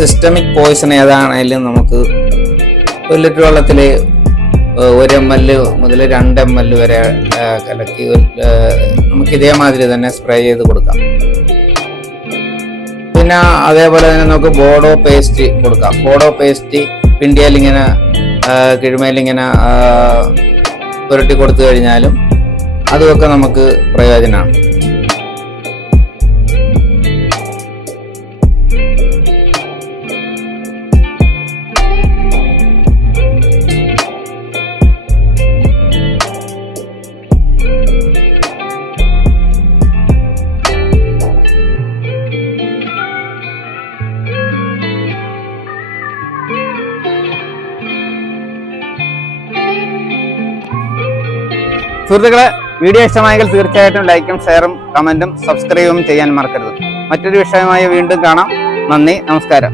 Systemic Poisson ഏതാണേലും നമുക്ക് ഒരു litre വെള്ളത്തിൽ ഒരു എം എൽ മുതൽ രണ്ട് എം എൽ വരെ കലക്കി നമുക്ക് ഇതേമാതിരി തന്നെ സ്പ്രേ ചെയ്ത് കൊടുക്കാം. പിന്നെ അതേപോലെ തന്നെ നമുക്ക് ബോഡോ പേസ്റ്റ് കൊടുക്കാം. ബോഡോ പേസ്റ്റ് ഇങ്ങനെ ആ, പുരട്ടി കൊടുത്തു കഴിഞ്ഞാലും അതുമൊക്കെ നമുക്ക് പ്രയോജനമാണ്. സുഹൃത്തുക്കളെ വീഡിയോ ഇഷ്ടമായെങ്കിൽ തീർച്ചയായിട്ടും ലൈക്കും ഷെയറും കമന്റും സബ്സ്ക്രൈബും ചെയ്യാൻ മറക്കരുത്. മറ്റൊരു വിഷയമായി വീണ്ടും കാണാം. നന്ദി നമസ്കാരം.